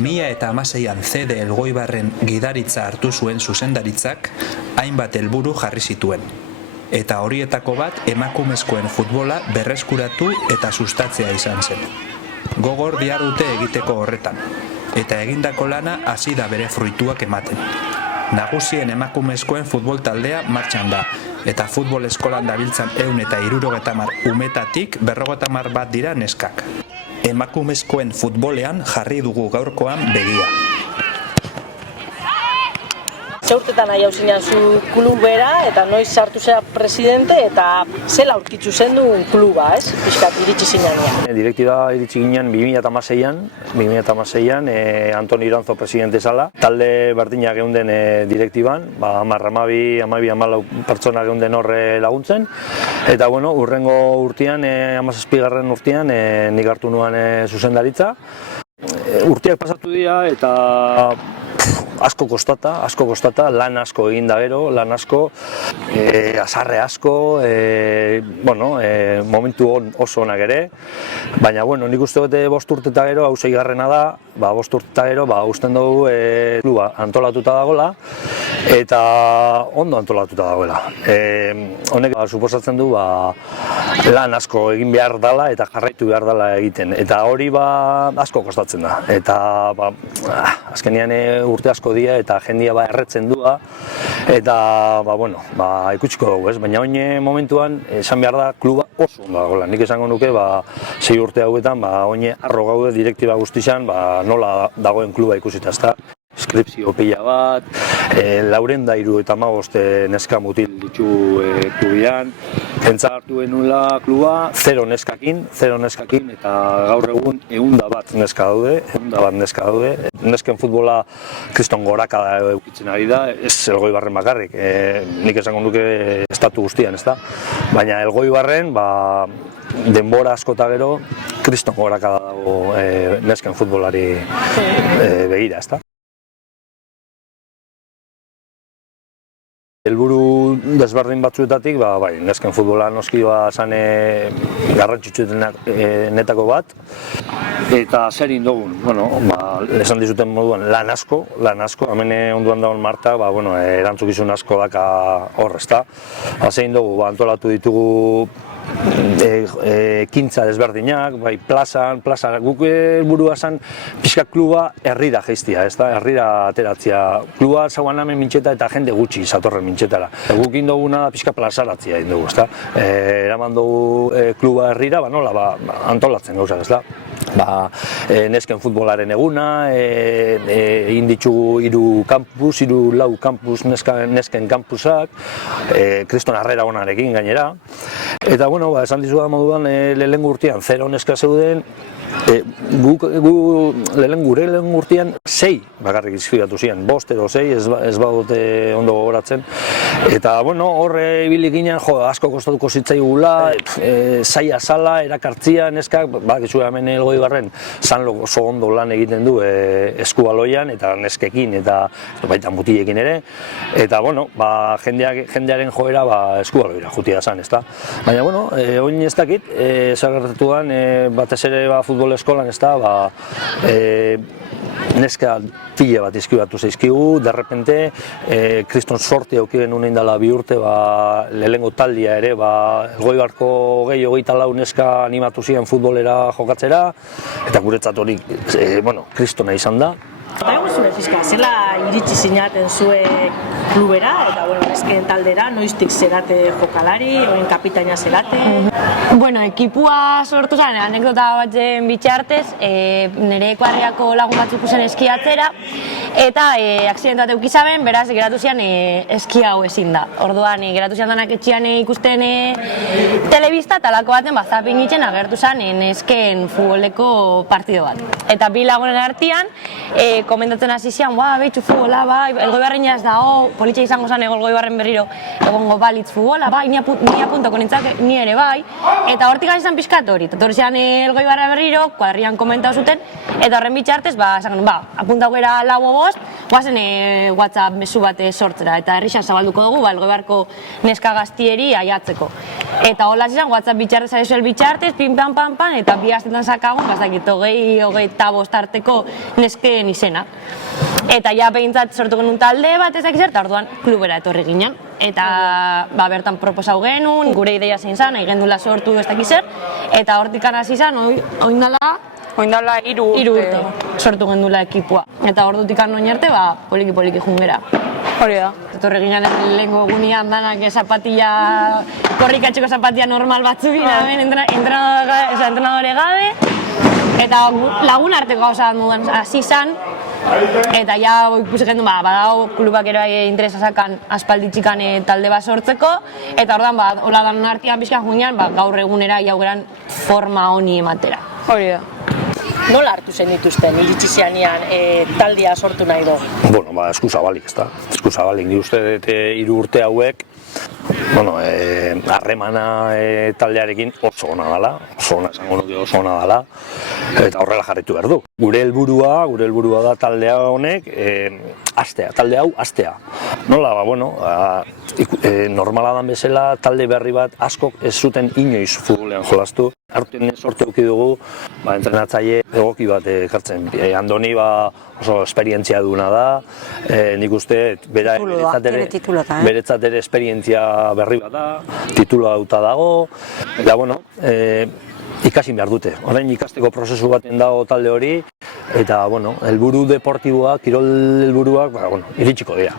2016an CD Elgoibarren gidaritza hartu zuen zuzendaritzak hainbat helburu jarri zituen. Eta horietako bat emakumezkoen futbola berreskuratu eta sustatzea izan zen. Gogor dihardute egiteko horretan, eta egindako lana hasi da bere fruituak ematen. Nagusien emakumezkoen futbol taldea martxan da, eta futbol eskolan dabiltzan 170 umetatik 50 bat dira neskak. Emakumezkoen futbolean jarri dugu gaurkoan begia. Ze urtetan nahi hauzinan zu klubera eta noiz sartu zera presidente eta zela aurkitzu zen du kluba, ez? Piskat iritsi zinean. Direktiba iritsi ginen 2016an Antoni Iranzo presidente zala. Talde berdina geunden direktiban, 12-14 pertsona horre laguntzen. Eta bueno, urrengo urtean, 17. urtean, nik hartu nuan zuzendaritza. Urteak pasatu dira eta asko kostata, lan asko egin da gero, lan asko, azarre asko, momentu oso onak ere, baina nik uste dut 5 urte eta gero, hau 6. da, 5 urte eta gero, usten dugu kluba antolatuta dagoela, eta ondo antolatuta dagoela. Honek suposatzen du lan asko egin behar dela eta jarraitu behar dela egiten, eta hori asko kostatzen da, eta azkenean urte asko dira eta jendia erretzen dua, eta ikutsiko dugu, ez? Baina oin momentuan esan behar da kluba oso ondo dagoela. Nik esango nuke 6 urte hauetan oin arro gaude direktiba guztizan nola dagoen kluba ikusita, ezta? Inskripzio pila bat, 475 neska mutil ditu klubian, pentsa hartu genuela kluba 0 neskakin, eta gaur egun 101 neska daude, nesken futbola kriston gorakada eukitzen ari da, ez Elgoibarren bakarrik, nik esango nuke estatu guztian, ezta? Baina Elgoibarren, denbora askota gero, kriston gorakada dago nesken futbolari begira, ezta? Helburu desberdin batzuetatik, nesken futbola noski zan garrantzitsuenetako bat. Eta zer indogun, esan dizuten moduan lan asko, hemen onduan dagoen Marta, erantzukizun asko daka hor, ezta. Zein dugu, antolatu ditugu ekintza desberdinak, plazan, guk helburua zen pixka kluba herrira jaiztia, herrira ateratzea. Kluba zauan hemen mintxeta eta jende gutxi zatorren mintxetara. Guk indoguna da pixka plazaratzea indugu, eraman dugu kluba herrira, antolatzen gauzak, nesken futbolaren eguna, egin ditugu 4 kampus, nesken kampusak, kriston harrera onarekin gainera. Eta, esan dizudan moduan, lehenengo urtean 0 neska zeuden, gure lehenengo urtean 6 bakarrik inskribatu ziren, 5 edo 6, ez badute ondo gogoratzen. Eta, horre ibili ginen, asko kostatuko zitzaigula, zaila zala, erakartzia, neskak, bakizue hemen Elgoibarren, oso ondo lan egiten du eskubaloian, eta neskekin, eta baita mutilekin ere. Eta, jendearen joera eskubaloira jutia zan, ezta. Baina, oin ez dakit, zagertatuan, batez ere futbol eskolan, ezta, neska pila bat izkibatu zaizkigu, derrepente, kriston sorti auki genuen indala 2 urte, lehenengo taldia ere, Elgoibarko 24 neska animatu ziren futbolera jokatzera, eta guretzat hori, kristona izan da. Eta egun zure, Fiska, zela iritsi zinaten zue klubera, eta nesken taldera, noiztik zerate jokalari, oin kapitaina zerate? Ekipua sortu zen, anekdota batzen bitxartez, nire ekuarriako lagun batzuk zen eskiatzera, eta aksidentuat eukizaben, beraz, geratu zian eskia hau ezin da. Orduan, geratu zian danak etxian ikusten telebista, talako baten zapin itzen agertu zen nesken futboleko partido bat. Eta bi lagunen artean, komentatzen hasi zian, behitzu futbola, Elgoibarren ez da, politxe izango zen Elgoibarren berriro egongo balitz futbola, ni apuntako nintzak ni ere eta hortik hasi zen pixkat hori. Eta hori zean Elgoibarren berriro, kuadrian komentau zuten, eta horren bitxartez, apuntako era 4 bost, guazen WhatsApp mezu bat sortzera, eta herrixan zabalduko dugu, Elgoibarko neska gaztieri aiatzeko. Eta hola izan, WhatsApp bitxartez ari zuel bitxartez, pin, pan, pan, pan, eta bi astetan sakagun, bazakit, 20-25 arteko nesken izena. Eta ja behintzat sortu genuen talde bat ezak izan, eta orduan klubera etorri ginen. Eta bertan proposau genuen, gure ideia zein zan, nahi gendula sortu ez dakiz zer, eta hortik hasi zan, Oindala 3 urte sortu gendula ekipua. Eta ordutik noin arte, poliki-poliki jungera. Hori da. Etorri ginen lehenko egunean danak korrikatxeko zapatia normal batzuk entrenadore gabe. Eta lagun arteko gauza duen hasi zan, eta ja ikusi gendu, badago klubak ere interesa zakan aspalditxikan talde bat sortzeko, eta ordan hola danon artean pixka juinan, gaur egunera jaugeran forma honi ematera. Hori da. Nola hartu zen dituzten, iritsi zeanean taldea sortu nahi du? Bueno, eskuzabalik, ez da. Eskuzabalik, ni uste dut 3 urte hauek, harremana taldearekin oso ona dela, oso ona dela, eta horrela jarraitu behar du. Gure helburua da taldea honek, talde hau hastea. Nola, normala dan bezala, talde berri bat askok ez zuten inoiz futbolean jolastu. Aurten sorte eduki dugu, entrenatzaile egoki bat ekartzen. Andoni oso esperientzia duna da, nik uste beretzat ere esperientzia berri bat da, titulua dauta dago, eta ikasin behar dute. Orain ikasteko prozesu baten dago talde hori, eta helburu deportiboak, kirol helburuak, iritsiko dira.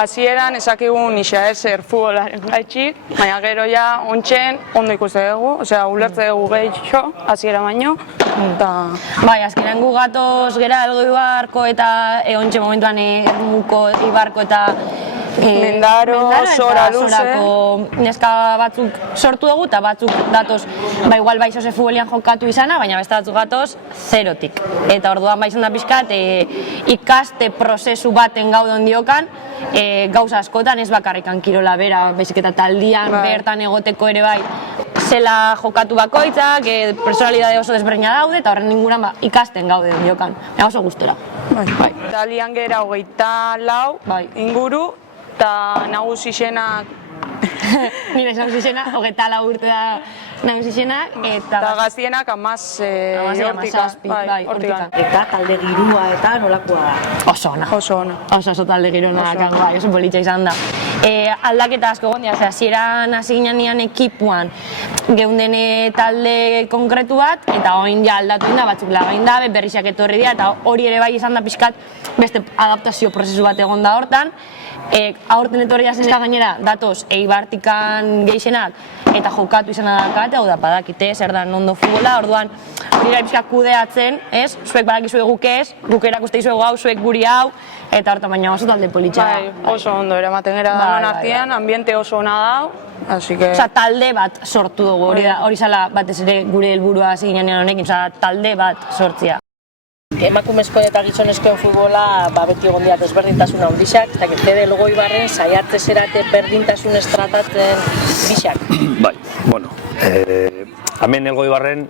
Hasieran esakigun isa ezer futbolaren gaitxik, baina gero ja ontsen ondo ikuste dugu, ulertze dugu gehitxo, hasiera baino. Bai, azkenean gu gatoz gera Elgoibarko eta ontsen momentuan Ermuko, Ibarko eta Mendaro, Sora Luze. Sorako neska batzuk sortu dugu eta batzuk datoz, igual baixose futbolian jokatu izana, baina beste batzuk gatoz 0-tik. Eta orduan izan da pixkat ikaste prozesu baten gaudon diokan, gauza askotan ez bakarrikan kirola bera, baizik eta taldian bertan egoteko ere bai, zela jokatu bakoitzak, personalidade oso desberdina daude, eta horren inguran ikasten gaude diokan, oso gustora. Taldian gera 24 inguru, eta nagusixenak Nire nagusixena, 24 urte da nagusixenak, eta gaztienak 17 hortikan. Eta talde girua eta nolakoa da? Oso ona. Oso talde gironak, oso politxa izan da. Aldaketa asko egon dira, hasieran hasi ginean ekipuan geunden talde konkretu bat, eta orain ja aldatu da, batzuk lagain da, berriak etorri dira, eta hori ere bai izan da pixkat beste adaptazio prozesu bat egon da hortan. Aurten etorri da zeska gainera, datoz Eibartikan gehienak eta jokatu izan dakate, hau da, badakite, zer da ondo futbola, orduan hori da pixka kudeatzen, ez? Zuek badakizue guk ez, guk erakuste izuegu hau, zuek guri hau, eta hortan baina oso talde politxa da. Oso ondo, eramaten gara danon artean, ambiente oso ona da, talde bat sortu dugu, hori zala batez ere gure helburua hasi ginean honekin, talde bat sortzia. Emakumezko eta gizonezkoen futbola beti egon dira desberdintasun handixak, eta Fede Elgoibarren saiatzen zerate berdintasun estratatzen bixak. Bai, hemen Elgoibarren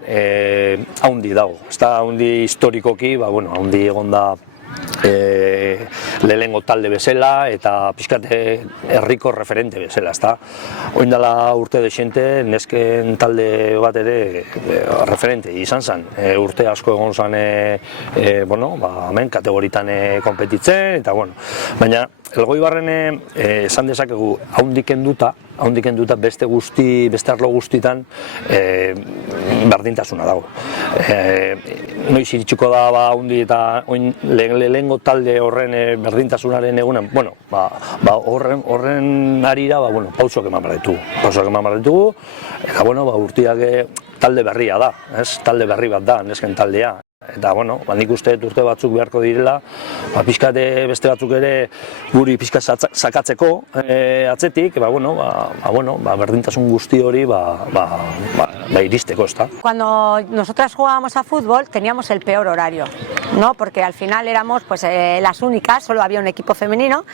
haundi dago, ez da haundi historikoki, haundi egon da lehengo talde bezala eta pixkate herriko referente bezala, ezta? Oindala urte desente, nesken talde bat ere referente izan zen. Urte asko egon zen, hemen kategoritan konpetitzen, eta baina Elgoibarren esan dezakegu haundik enduta beste arlo guztitan berdintasuna dago. Noiz iritsiko da haundi eta lehengo talde horren berdintasunaren egunen, horren arira pausok eman behar ditugu, eta urtiak talde berria da, talde berri bat da, nesken taldea. Eta, nik uste urte batzuk beharko direla, pixkate beste batzuk ere guri pixkat sakatzeko atzetik, berdintasun guzti hori iristeko, ezta. Cuando nosotras jugábamos a fútbol teníamos el peor horario, ¿no? Porque al final éramos las únicas, solo había un equipo femenino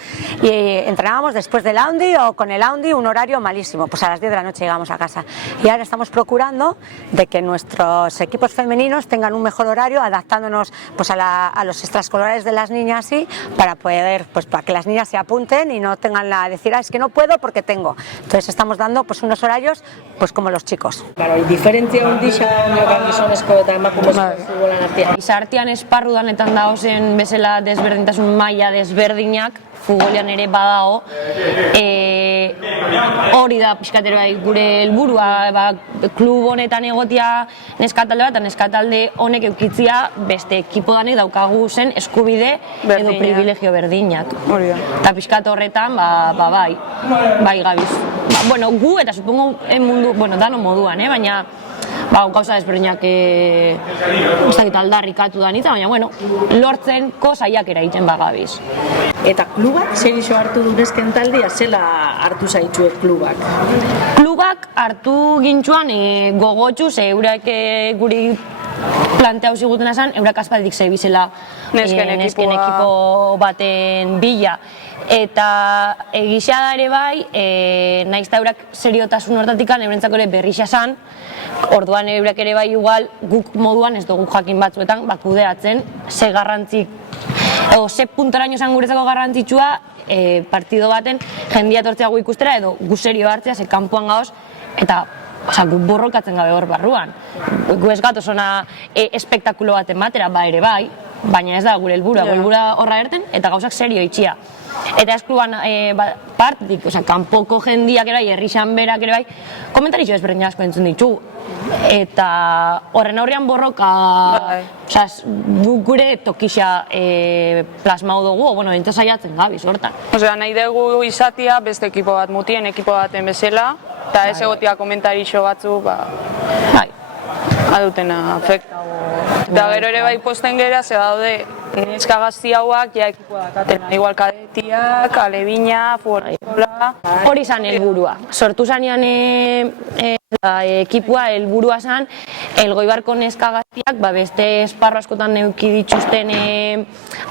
y entrenábamos después del Aundi o con el Aundi un horario malísimo, a las 10 de la noche llegamos a casa. Y ahora estamos procurando de que nuestros equipos femeninos tengan un mejor horario horario, adaptándonos pues a los extraescolares de las niñas, sí, para poder, pues para que las niñas se apunten y no tengan la decir, es que no puedo porque tengo. Entonces estamos dando pues unos horarios pues como los chicos. Claro, diferentzia handia da gizonezko eta emakumezko futbolan artean. Gizartean esparru danetan dagozen bezala desberdintasun maila desberdinak, futbolean ere badago. Hori da pixkatero gure helburua, klub honetan egotia neskatalde bat, eta neskatalde honek eukitzia beste ekipo danek daukagu zen eskubide edo privilegio berdinak. Eta pixkat horretan, bai gabiz. Bueno, gu eta supongo mundu, dano moduan, baina gauza desberdinak aldarrikatu da nita, baina lortzenko saiakera egiten bagabiz. Eta klubak, zer iso hartu du nesken taldea, zela hartu zaitxuek klubak? Klubak hartu gintzuan gogotxuz, eurak guri planteau zigutena zen, eurak aspaldik zebizela nesken ekipo baten bila. Eta egisa da ere bai, nahiz da eurak seriotasun hortatik eurentzako ere berrixa zen, orduan eurak ere bai igual guk moduan ez dugu jakin batzuetan kudeatzen ze garrantzik edo ze puntaraino esan guretzako garrantzitsua partido baten jendia tortzea gu ikustera edo gu serio hartzea ze kanpoan gaoz eta gu borrokatzen gabe hor barruan. Gu ez gatoz ona espektakulo baten batera, ere bai, baina ez da gure helburua horra erten eta gauzak serio itxia. Eta ez kluban partik, kanpoko jendiak ere bai, herrixan berak ere bai, komentarizio ezberdin asko entzun ditugu. Eta horren aurrean borroka gure tokixa plasmau dugu, ento saiatzen gabiz hortan. Nahi dugu izatea beste ekipo bat mutien, ekipo baten bezala, eta ez egotia komentarizio batzu adutena afekta. Eta gero ere bai posten gera, ze daude neska gazti hauak ja ekipo dakatena, igual kadetiak, alebina, futbola. Hori zan helburua. Sortu zanean ekipua helburua zan, Elgoibarko neska gaztiak beste esparro askotan euki dituzten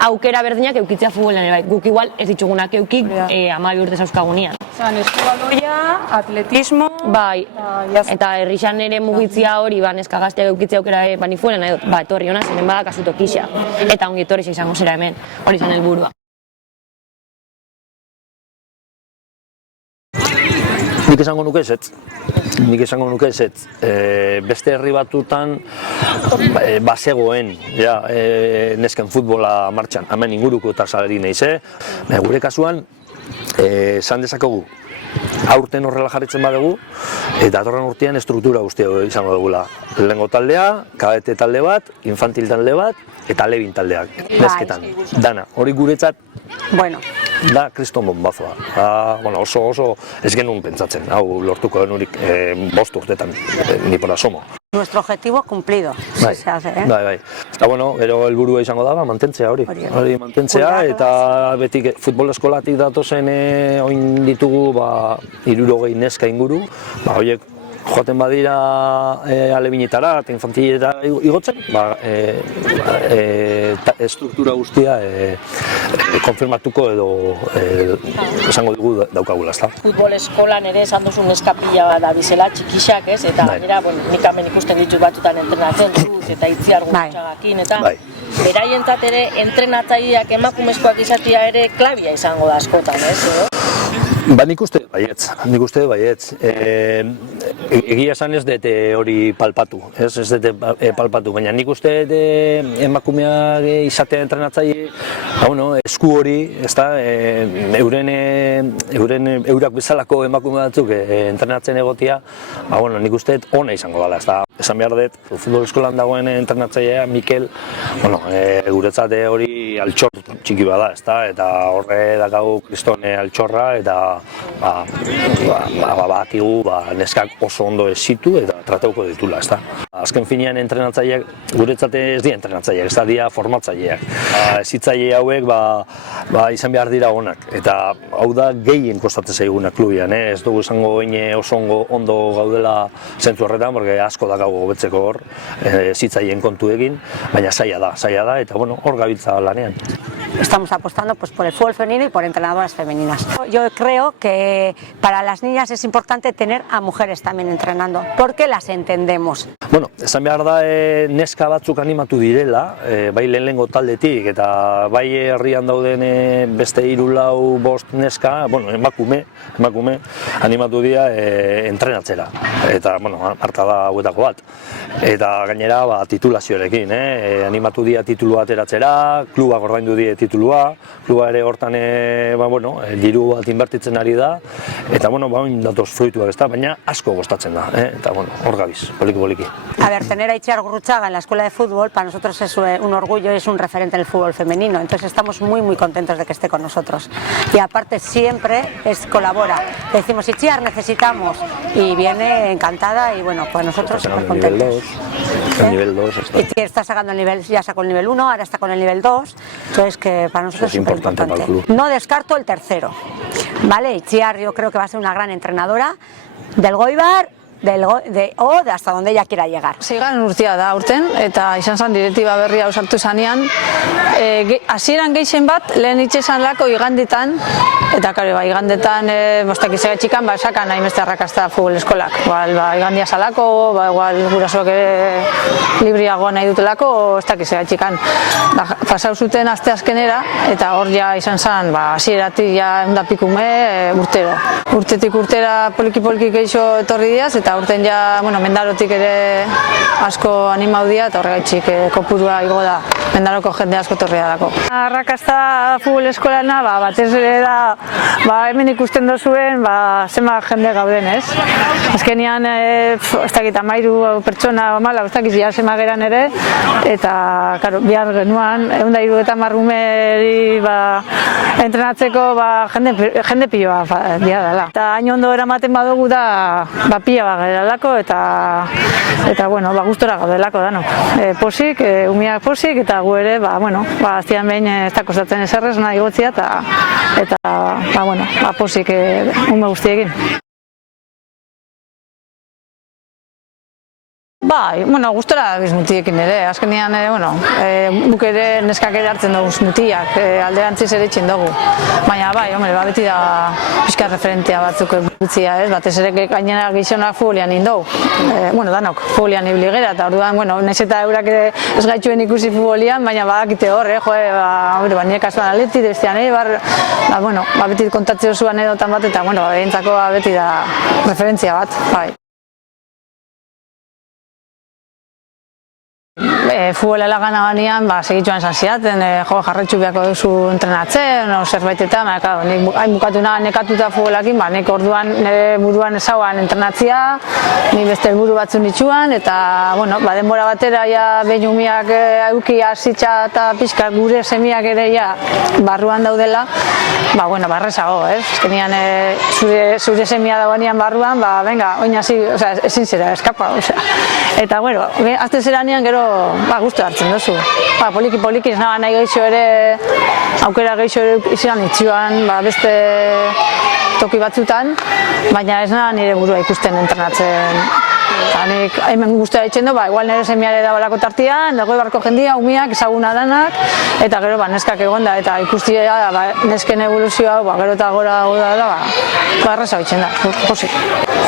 aukera berdinak eukitzea futbolean ere bai. Guk igual ez ditugunak eukik 12 urte zauzkagunean. Eskubaloia, atletismo... Bai, eta herrixan ere mugitzia hori neska gaztiak eukitzea aukera banifuelen, etorri hona zenen bada kasu tokixa. Eta ongi etorri izango zera hemen, hori zan helburua. Nik esango nuke ezetz. Beste herri batutan bazegoen nesken futbola martxan, hemen inguruko eta saleri nahiz. Gure kasuan, esan dezakegu, aurten horrela jarritzen badugu, eta datorren urtean estruktura guztia izango dugula. Lehengo taldea, kadete talde bat, infantil talde bat, eta alebin taldeak, nesketan. Dana, hori guretzat, da kriston bombazoa. Oso ez genuen pentsatzen, hau lortuko denurik 5 urtetan, ni por asomo. Nuestro objetivo cumplido, si se hace, Bai. Eta gero helburua izango da, mantentzea hori. Hori mantentzea, eta beti futbol eskolatik datozen oin ditugu 60 neska inguru, horiek joaten badira alebinetara eta infantiletara igotzen, estruktura guztia konfirmatuko edo esango dugu daukagula, ezta? Futbol eskolan ere esan duzu neska pila bat da bizela, txikixak, ez? Eta gainera, nik hemen ikusten ditut batutan entrenatzen, zuz eta itziar gutxagakin, eta beraientzat ere entrenatzaileak emakumezkoak izatea ere klabia izango da askotan, ez? Nik uste baietz. Egia esan ez dute hori palpatu, baina nik uste emakumeak izatea entrenatzaile, esku hori, eurak bezalako emakume batzuk entrenatzen egotia, nik uste ona izango dela, esan behar dut, futbol eskolan dagoen entrenatzailea, Mikel, guretzat hori altxor txiki bada, eta horre dakau kristone altxorra, eta batigu neskak oso ondo esitu eta tratauko ditula, ezta. Azken finean entrenatzaileak, guretzat ez dira entrenatzaileak, ez da dira formatzaileak. Hezitzaile hauek izan behar dira onak, eta hau da gehien kostatzen zaiguna klubian, ez dugu izango oso ondo gaudela zentzu horretan, porque asko dakago hobetzeko hor, hezitzaileen kontu egin, baina zaila da, eta hor gabiltza lanean. estamos apostando pues por el fútbol femenino y por entrenadoras femeninas. Yo creo que para las niñas es importante tener a mujeres también entrenando, porque las entendemos. Bueno, esan behar da neska batzuk animatu direla, bai lehenengo taldetik eta bai herrian dauden beste 3-4-5 neska, bueno, emakume animatu dira entrenatzera. Eta, bueno, Marta da hauetako bat. Eta gainera titulazioarekin, animatu dira titulua ateratzera, klubak ordaindu die titulua, kluba ere hortan diru bat inbertitzen ari da, eta bain datoz fruituak ezta, baina asko gostatzen da, eta hor gabiz, poliki. A ver, tener a Itziar Gurruchaga en la escuela de fútbol para nosotros es un orgullo, es un referente en el fútbol femenino, entonces estamos muy contentos de que esté con nosotros. Y aparte siempre colabora, le decimos Itziar necesitamos y viene encantada y bueno, pues nosotros súper contentos. El nivel 2 está. Itziar está sacando el nivel, ya sacó el nivel 1, ahora está con el nivel 2, entonces que para nosotros es importante para el club. No descarto el tercero, ¿vale? Itziar yo creo que va a ser una gran entrenadora del Goibar, o de hasta donde ella quiera llegar. Seigarren urtea da aurten, eta izan zen direktiba berria ausartu zanean. Hasieran gehien bat, lehen itxesan lako igandetan, eta karo, igandetan, bostak izan txikan, sakan nahi meste arrakazta futbol eskolak. Igandia salako, igual gurasoak ere libriagoa nahi dutelako, ez dakiz txikan. Pasau zuten aste azkenera, eta hor ja izan zen, hasieratik ja endapikume urtero. Urtetik urtera poliki geixo etorri diaz, eta urten ja, Mendarotik ere asko animau dira, eta horregaitxik kopurua igo da, Mendaroko jende asko torria dako. Arrakazta futbol eskolana, batez ere da, hemen ikusten dozuen, zema jende gauden, ez? Azkenean, ez dakit, 13 pertsona, ez dakit, ja zema geran ere, eta, karo, bihar genuan, 150 marrumeri entrenatzeko jende piloa dira dela. Eta hain ondo eramaten badugu da, pila geralako eta bueno, gustora gaudelako danok. Posik, umiak posik eta gu ere, aztian behin ez da kostatzen eserrez nahi gotzia eta posik ume guztiekin. Gustora bizmutiekin ere, azkenean, guk ere neskak ere hartzen dugu mutiak, alderantziz ere itxin dugu. Baina, beti da pixka referentia batzuk gutzia, ez? Batez ere gainera gizonak futbolian indou. Danok, futbolian ibili gera, eta orduan, nahiz eta eurak ez gaitxuen ikusi futbolian, baina badakite hor, nire kasuan aleti, bestean, beti kontatzeo zuan edotan bat, eta behintzako beti da referentzia bat, bai. Futbola lagana banean, segitxuan esan ziaten, jarretxu beharko duzu entrenatzen, zerbaitetan, hain bukatu nahan nekatuta futbolakin, nek orduan nire buruan ezauan entrenatzia, ni beste helburu batzu nitsuan, eta denbora batera behin umiak euki hasitza eta pixka gure semiak ere barruan daudela, barrezago, ez? Ezkenean zure semia dagoenean barruan, oin hasi, ezin zera, eskapa, eta, azte zeranean gero gustu hartzen duzu. Poliki ez nahi gehixo ere, aukera gehixo ere izan itxuan beste toki batzutan, baina ez nahi nire burua ikusten entrenatzen. Nik hemen guztia ditzen du, igual nire semiare da balako tartian, dago barko jendia, umiak, ezaguna danak, eta gero neskak egonda, eta ikustia nesken evoluzioa, gero eta gora da, erreza bitzen da, posik.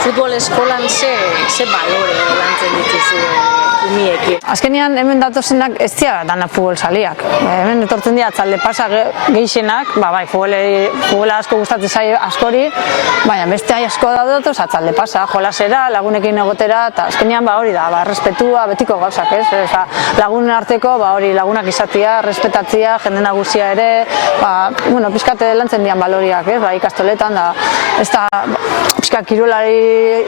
Futbol eskolan ze balore lantzen dituzu umiekin? Azkenean hemen datozenak ez dira dana futbol saliak. Hemen etortzen dira atzalde pasa gehixenak, futbola asko gustatzen zaio askori, baina beste asko daudatoz atzalde pasa, jolasera, lagunekin egotera, eta azkenean hori da, respetua, betiko gauzak, ez? Lagunen arteko, lagunak izatea, respetatzia, jende nagusia ere, pixkate lantzen dian baloriak, ikastoletan, ez da pixka kirolari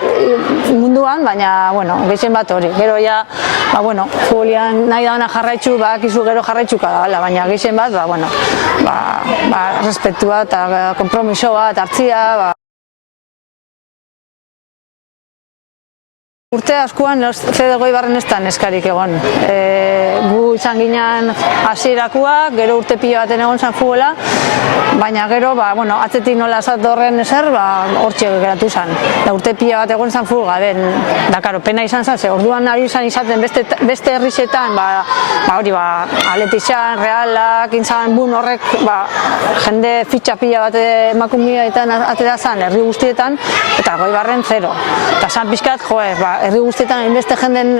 munduan, baina, gehien bat hori. Gero ja, futbolian nahi dauna jarraitzu, bakizu gero jarraitzuka da, baina gehien bat, respetua eta konpromiso bat hartzia, Urte askoan Fede Goibarren ez da neskarik egon. Gu izan ginen hasierakoak, gero urte pila baten egon zen futbola, baina gero, atzetik nola zatorren ezer, hortxe geratu zen. Urte pila bat egon zen futbol gaben. Da, karo, pena izan zen, orduan ari izan izaten beste herrisetan, Aletixan, Realak, intzan bun horrek, jende fitxa pila bat emakumietan atera zen, herri guztietan, eta Goibarren 0. Eta zan pixkat, herri guztietan inbeste jenden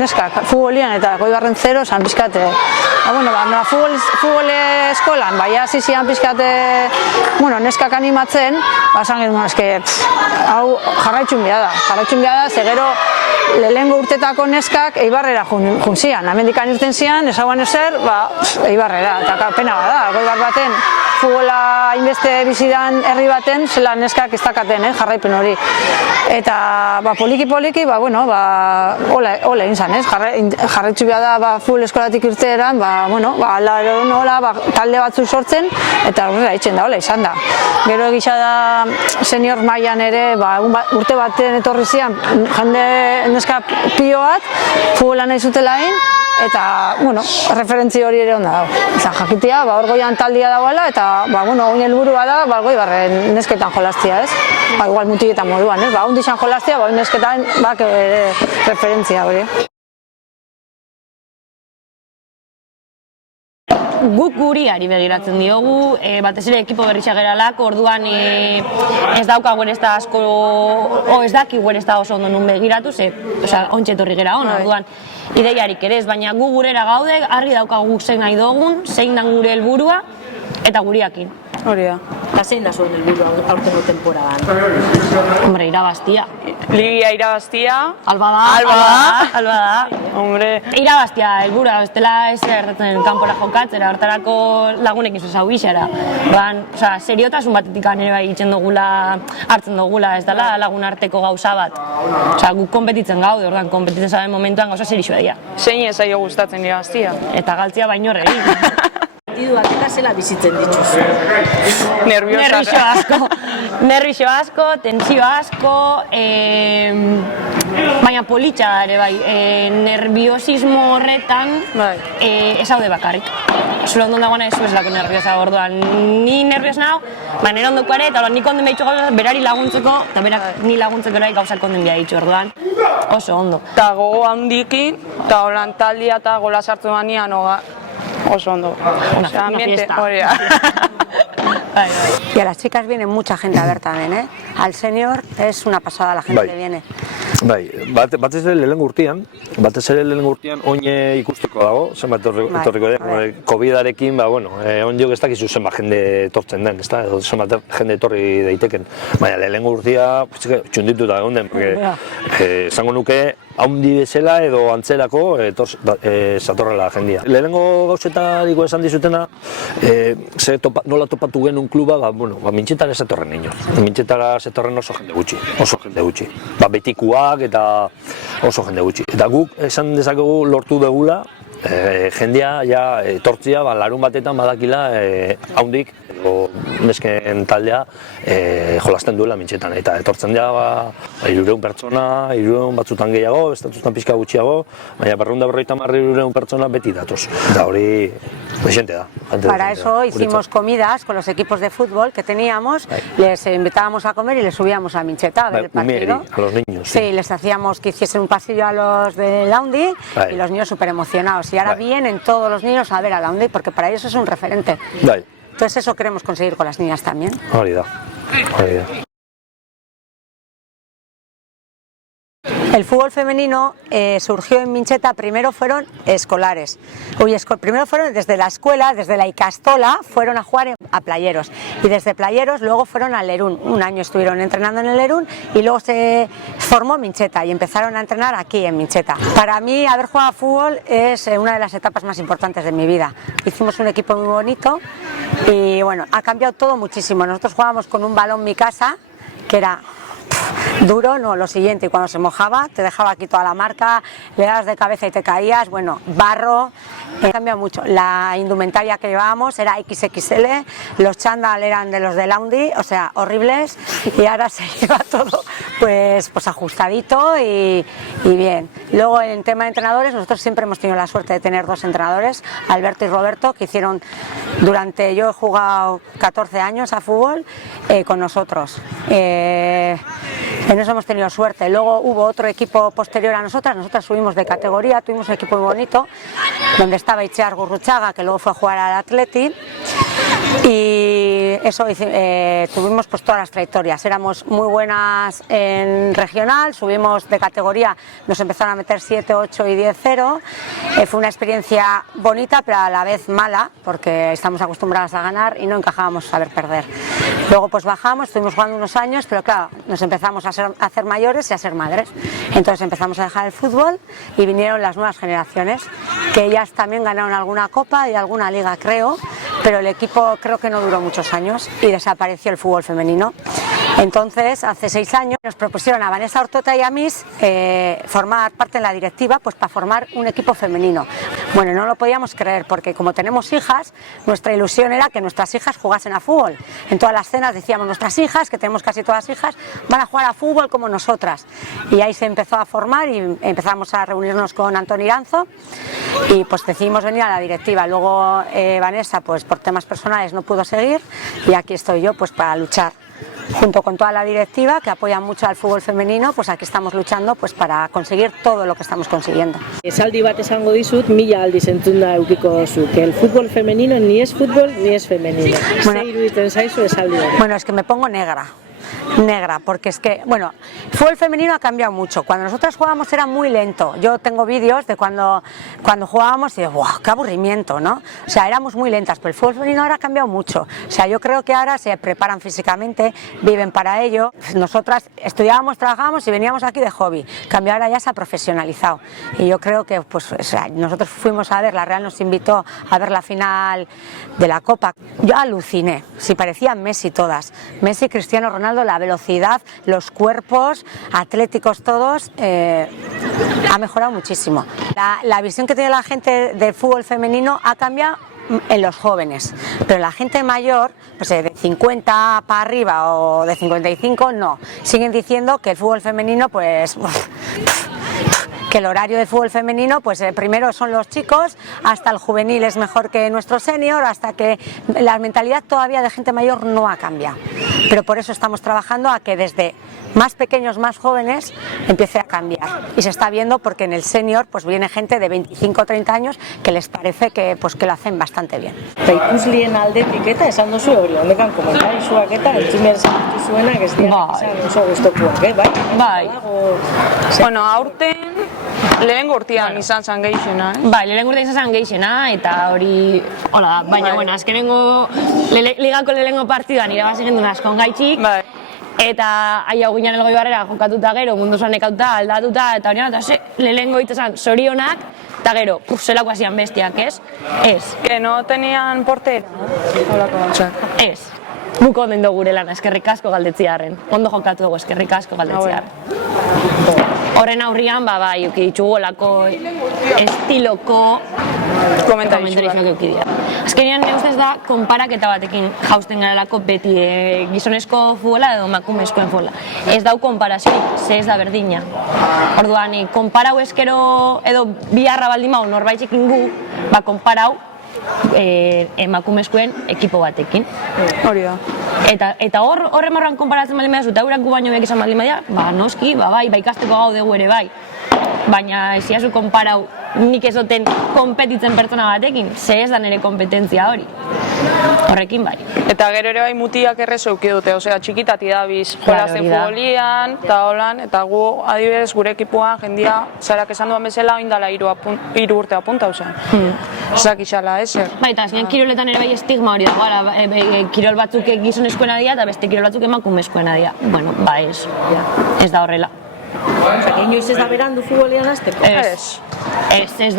neskak futbolian eta Goibarren 0, zan pixkat. Futbol eskolan, hasi zian pixkat neskak animatzen, zan genuen, hau jarraitxun bia da, ze gero lehengo urtetako neskak Eibarrera juntzian, amendikan irten zian, ezaguan ezer, Eibarrera, eta pena bada, Goibar baten, futbola inbeste bizidan herri baten, zela neskak ez dakaten, jarraipen hori. Eta poliki-poliki, hola egin zan, jarraitzu behar da futbol eskolatik irteeran, talde batzuk sortzen, eta horrela itxen da, hola izan da. Gero egisa da senior mailan ere, urte baten etorri zian, jende neska pio bat, futbola nahi zutela egin, eta, referentzi hori ere onda dago. Jakitea, hor goian taldia dagoela, eta, oin helburua da, Goibarren nesketan jolastia, ez? Igual mutietan moduan, ez? Ondi izan jolastia, oin nesketan, referentzia hori. Guk guriari begiratzen diogu, batez ere ekipo berritxa geralak, orduan ez dauka guerezta asko, ez daki guerezta oso ondo nun begiratu, ontsa etorri gera hon, orduan ideiarik ere ez, baina gu gurera gaude, argi daukagu zein nahi dugun, zein dan gure helburua, eta guriakin. Hori da. Eta zein da zuen helburua aurtengo temporadan? Hombre, irabaztia. Ligia irabaztia. Alba da. Hombre. Irabaztia, helburua, bestela ez gertatzen kanpora jokatzera, hortarako lagunekin zuzau gixera. Seriotasun batetik ere bai hartzen dugula, ez dela lagun arteko gauza bat. Guk konpetitzen gaude, ordan konpetitzen zaben momentuan gauza serixua dira. Zein ez zaio gustatzen irabaztia? Eta galtzia baino egin. Partiduak eta zela bizitzen dituzu? Nervixo asko, tensio asko, baina politxa da ere bai, nerviosismo horretan ez haude bakarrik. Zure ondo dagoena ez lako nerviosa orduan. Ni nervios nao, nire ondoko ere, eta nik onden behitxo gauza berari laguntzeko, eta berak ni laguntzeko ere gauzak onden behar ditxo orduan. Oso ondo. Eta gogo handikin, eta holan taldia eta gola sartu banean, oso ondo. Una fiesta. Y a las chicas viene mucha gente a ver también, Al senior es una pasada la gente que viene. Batez ere lehenengo urtean, oin ikusteko dago, zenbat etorriko den, COVID-arekin, ondiok ez dakizu zenbat jende etortzen den, edo zenbat jende etorri daiteken. Baina lehenengo urtea txundituta egon den, esango nuke, haundi bezala edo antzerako zatorrela jendia. Lehenengo gauzetariko esan dizutena, nola topatu genuen kluba, mintxetara zetorren nino. Mintxetara zetorren oso jende gutxi. Betikuak eta oso jende gutxi. Eta guk esan dezakegu lortu dugula, jendea etortzia larun batetan badakila haundik nesken taldea jolasten duela mintxetan. Eta etortzen dira 300 pertsona, 300 batzutan gehiago, bestatutan pixka gutxiago, baina 250-300 pertsona beti datoz. Eta hori gente da. Para eso hicimos comidas con los equipos de fútbol que teníamos, les invitábamos a comer y les subíamos a Mincheta a ver el partido. A los niños. Sí, les hacíamos que hiciesen un pasillo a los de Laundi y los niños súper emocionados. Y ahora vienen todos los niños a ver a Laundi porque para ellos es un referente. Entonces eso queremos conseguir con las niñas también. El fútbol femenino surgió en Mincheta, primero fueron escolares. Primero fueron desde la escuela, desde la Icastola, fueron a jugar a Playeros. Y desde Playeros luego fueron al Lerún. Un año estuvieron entrenando en el Lerún y luego se formó Mincheta y empezaron a entrenar aquí en Mincheta. Para mí haber jugado a fútbol es una de las etapas más importantes de mi vida. Hicimos un equipo muy bonito y bueno, ha cambiado todo muchísimo. Nosotros jugábamos con un balón mi casa, que era duro, no, lo siguiente, y cuando se mojaba te dejaba aquí toda la marca, le dabas de cabeza y te caías, barro, cambia mucho. La indumentaria que llevábamos era XXL, los chándal eran de los de Laundi, o sea, horribles, y ahora se lleva todo pues ajustadito y bien. Luego en tema de entrenadores, nosotros siempre hemos tenido la suerte de tener dos entrenadores, Alberto y Roberto, que hicieron yo he jugado 14 años a fútbol con nosotros. En eso hemos tenido suerte. Luego hubo otro equipo posterior a nosotras subimos de categoría, tuvimos un equipo muy bonito, donde estaba Itziar Gurruchaga, que luego fue a jugar al Atleti, y eso tuvimos pues todas las trayectorias. Éramos muy buenas en regional, subimos de categoría, nos empezaron a meter 7, 8 y 10-0. Fue una experiencia bonita, pero a la vez mala, porque estamos acostumbradas a ganar y no encajábamos a saber perder. Luego pues bajamos, estuvimos jugando unos años, pero claro, nos empezamos a hacer mayores y a ser madres. Entonces empezamos a dejar el fútbol y vinieron las nuevas generaciones, que ellas también ganaron alguna copa y alguna liga, creo, pero el equipo creo que no duró muchos años y desapareció el fútbol femenino. Entonces, hace 6 años nos propusieron a Vanessa Ortota y a mí formar parte de la directiva, pues para formar un equipo femenino. Bueno, no lo podíamos creer, porque como tenemos hijas, nuestra ilusión era que nuestras hijas jugasen a fútbol. En todas las cenas decíamos, nuestras hijas, que tenemos casi todas hijas, van a jugar a fútbol como nosotras. Y ahí se empezó a formar y empezamos a reunirnos con Antonio Iranzo y pues decidimos venir a la directiva. Luego Vanessa, pues por temas personales no pudo seguir y aquí estoy yo pues para luchar. Junto con toda la directiva, que apoya mucho al fútbol femenino, pues aquí estamos luchando pues para conseguir todo lo que estamos consiguiendo. Esaldi bat esango dizut, 1000 aldiz entzunda edukiko duzu, que el fútbol femenino ni es fútbol ni es femenino. Bueno, Ze iruditzen zaizu esaldi bat? Bueno, es que me pongo negra, porque es que, bueno, el fútbol femenino ha cambiado mucho. Cuando nosotros jugábamos era muy lento. Yo tengo vídeos de cuando jugábamos y digo, ¡guau, qué aburrimiento!, ¿no? O sea, éramos muy lentas, pero el fútbol femenino ahora ha cambiado mucho. O sea, yo creo que ahora se preparan físicamente, viven para ello. Nosotras estudiábamos, trabajábamos y veníamos aquí de hobby. En cambio, ahora ya se ha profesionalizado. Y yo creo que, pues, o sea, nosotros fuimos a ver, la Real nos invitó a ver la final de la Copa. Yo aluciné, si parecían Messi todas. Messi, Cristiano Ronaldo, la velocidad, los cuerpos, atléticos todos, ha mejorado muchísimo. La visión que tiene la gente del fútbol femenino ha cambiado en los jóvenes, pero la gente mayor, pues de 50 para arriba o de 55, no. Siguen diciendo que el fútbol femenino, pues... que el horario de fútbol femenino, pues primero son los chicos, hasta el juvenil es mejor que nuestro senior, hasta que la mentalidad todavía de gente mayor no ha cambiado. Pero por eso estamos trabajando a que desde más pequeños, más jóvenes, empiece a cambiar. Y se está viendo porque en el senior pues viene gente de 25 o 30 años que les parece que lo hacen bastante bien. Eta ikuslien aldetik eta esan duzu hori, hondekan komentarizuak eta entzumen zaitu zuenak ez dira izan oso gustukoak, bai? Bai. Bueno, aurten lehenengo urtean izan zan gehixena, Bai, lehenengo urtean izan zan gehixena, eta hori, hola da, baina, bueno, azkenengo ligako lehenengo partiduan irabazi gendun askon gaitxik, bai. Eta hau ginen Elgoi Barrera jokatuta gero, mundu zanekauta, aldatuta, eta hori eta lehenengo hitzazan zorionak, eta gero, zelako hasian bestiak, ez? Ez. Que no tenían portera, holako gauzak. Ez. Buko ondo gure lana, eskerrik asko galdetziarren. Ondo jokatu dugu, eskerrik asko galdetziarren. Horren aurrian, bai, uki ditugu olako estiloko komentarixoak euki dira. Azkenean, ne ustez da, konparaketa batekin jausten garelako beti gizonezko futbola edo emakumezkoen futbola. Ez dau konparazioik, ze ez da berdina. Orduan, konparau eskero edo biharra baldin bau norbaitzik ingu, konparau emakumezkoen ekipo batekin. Hori da. Eta horre marroan konparatzen baldin behar eta eurak gu baino beak izan baldin behar, noski, bai, ikasteko gaudegu ere bai. Baina eziazu konparau nik ez duten konpetitzen pertsona batekin, ze ez da nire kompetentzia hori. Horrekin bai. Eta gero ere bai mutiak errezo euki dute, osea, txikitati dabiz jolazten futbolian, eta holan, eta gu adibidez gure ekipuan jendia, zarak esan duan bezala, oindala 3 urte apunta, osea. Zak izala, ezer. Bai, eta azkenean kiroletan ere bai estigma hori dago, kirol batzuk gizonezkoena dira, eta beste kirol batzuk emakumezkoena dira. Bueno, ba ez da horrela. Inoiz ez da berandu futbolean azteko? Ez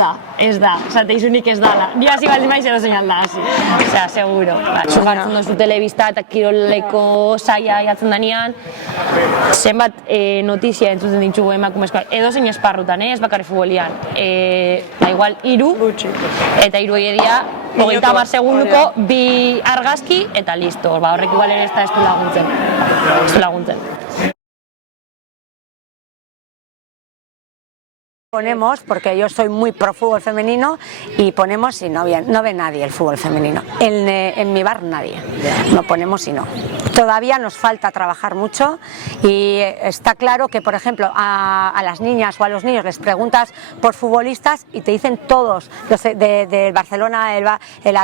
da. Zateizunik ez dala. Ni hasi baldin maiz edo zein alda hasi. Osea, seguro. Zugartzen dozu telebista eta kiroleko saia jatzen danean, zenbat notizia entzuten ditugu emakumezkoak. Edo zein esparrutan, ez bakarri futbolean. Igual 3, eta 3 egia, 30 segunduko 2 argazki, eta listo. Horrek igual ere ez du laguntzen. Ponemos, porque yo soy muy pro fútbol femenino, y ponemos y no ve nadie el fútbol femenino. En mi bar nadie. No ponemos y no. Todavía nos falta trabajar mucho y está claro que, por ejemplo, a las niñas o a los niños les preguntas por futbolistas y te dicen todos, los de Barcelona, el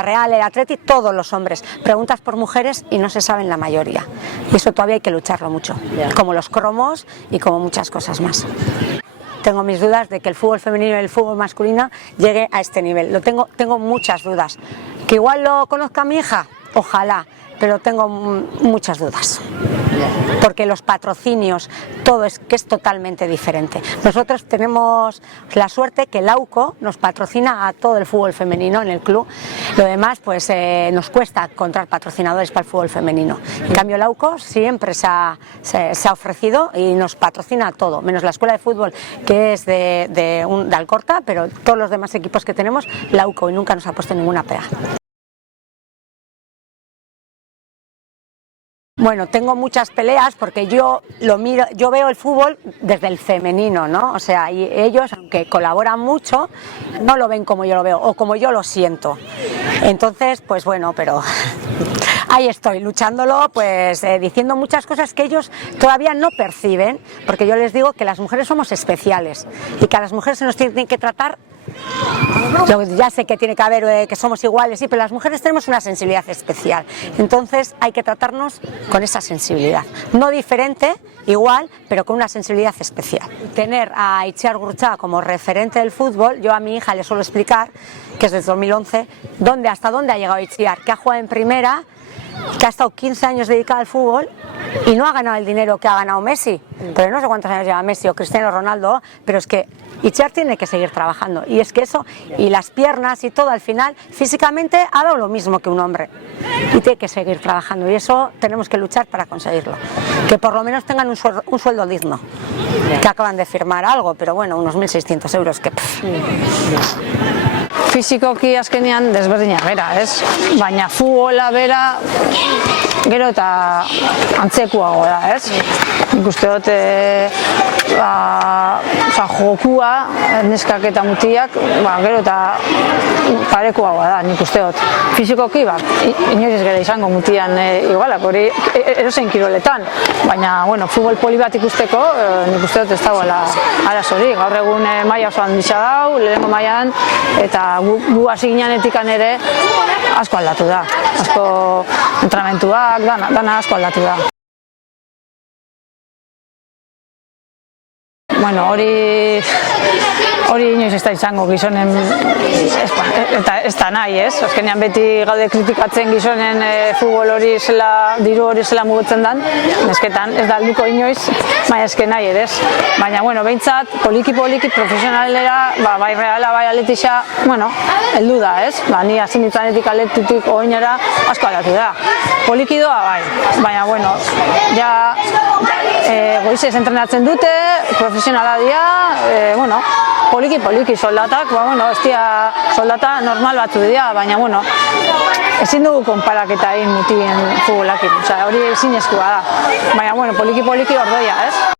Real, el Atleti, todos los hombres. Preguntas por mujeres y no se saben la mayoría. Y eso todavía hay que lucharlo mucho, como los cromos y como muchas cosas más. Tengo mis dudas de que el fútbol femenino y el fútbol masculino llegue a este nivel. Tengo muchas dudas. ¿Que igual lo conozca mi hija? Ojalá, pero tengo muchas dudas. Porque los patrocinios, todo es totalmente diferente. Nosotros tenemos la suerte que el AUCO nos patrocina a todo el fútbol femenino en el club. Lo demás, pues nos cuesta encontrar patrocinadores para el fútbol femenino. En cambio, el AUCO siempre se ha ofrecido y nos patrocina todo, menos la escuela de fútbol, que es de Alcorta, pero todos los demás equipos que tenemos, el AUCO, y nunca nos ha puesto ninguna pega. Bueno, tengo muchas peleas porque yo veo el fútbol desde el femenino, ¿no? O sea, y ellos, aunque colaboran mucho, no lo ven como yo lo veo o como yo lo siento. Entonces, pues bueno, pero ahí estoy, luchándolo, pues diciendo muchas cosas que ellos todavía no perciben, porque yo les digo que las mujeres somos especiales y que a las mujeres se nos tienen que tratar. Yo ya sé que tiene que haber que somos iguales, sí, pero las mujeres tenemos una sensibilidad especial. Entonces hay que tratarnos con esa sensibilidad. No diferente, igual, pero con una sensibilidad especial. Tener a Itziar Gurutxaga como referente del fútbol, yo a mi hija le suelo explicar, que es desde 2011, hasta dónde ha llegado Itziar, que ha jugado en primera, que ha estado 15 años dedicada al fútbol y no ha ganado el dinero que ha ganado Messi. Pero no sé cuántos años lleva Messi o Cristiano Ronaldo, pero es que Itziar tiene que seguir trabajando, y es que eso, y las piernas y todo, al final, físicamente ha dado lo mismo que un hombre, y tiene que seguir trabajando, y eso tenemos que luchar para conseguirlo, que por lo menos tengan un sueldo digno, que acaban de firmar algo, pero bueno, unos 1.600 euros, que Fisikoki azkenean desberdinak bera, ez? Baina futbola bera gero eta antzekuago da, ez? Nik uste dut jokua, neskak eta mutiak, gero eta parekoago da, nik uste dut. Fisikoki, inoiz ez gara izango mutian igualak, hori erozein kiroletan, baina, bueno, futbol poli bat ikusteko, nik uste dut ez dagoela arazori. Gaur egun maila oso handitza dau, lehenengo mailan, eta gu hasi gineanetikan ere asko aldatu da. Asko entrenamentuak, dana asko aldatu da. Bueno, hori inoiz ez da izango gizonen, eta ez da nahi, ez? Azkenean beti gaude kritikatzen gizonen futbol hori zela, diru hori zela mugitzen dan, nesketan ez da alduko inoiz, baina ezken nahi ere, ez? Baina, bueno, behintzat, poliki profesionalera, bai Reala, bai Atletixa, bueno, heldu da, ez? Ni hasi nintzanetik Atletitik oinera asko aldatu da. Poliki doa, bai, baina, bueno, ja goizez entrenatzen dute, profesionala dira, bueno, poliki soldatak, bueno, ez dira soldata normal batzu dira, baina, bueno, ezin dugu konparaketa egin mutien futbolakin, hori ezinezkoa da, baina, bueno, poliki ordoia, ez?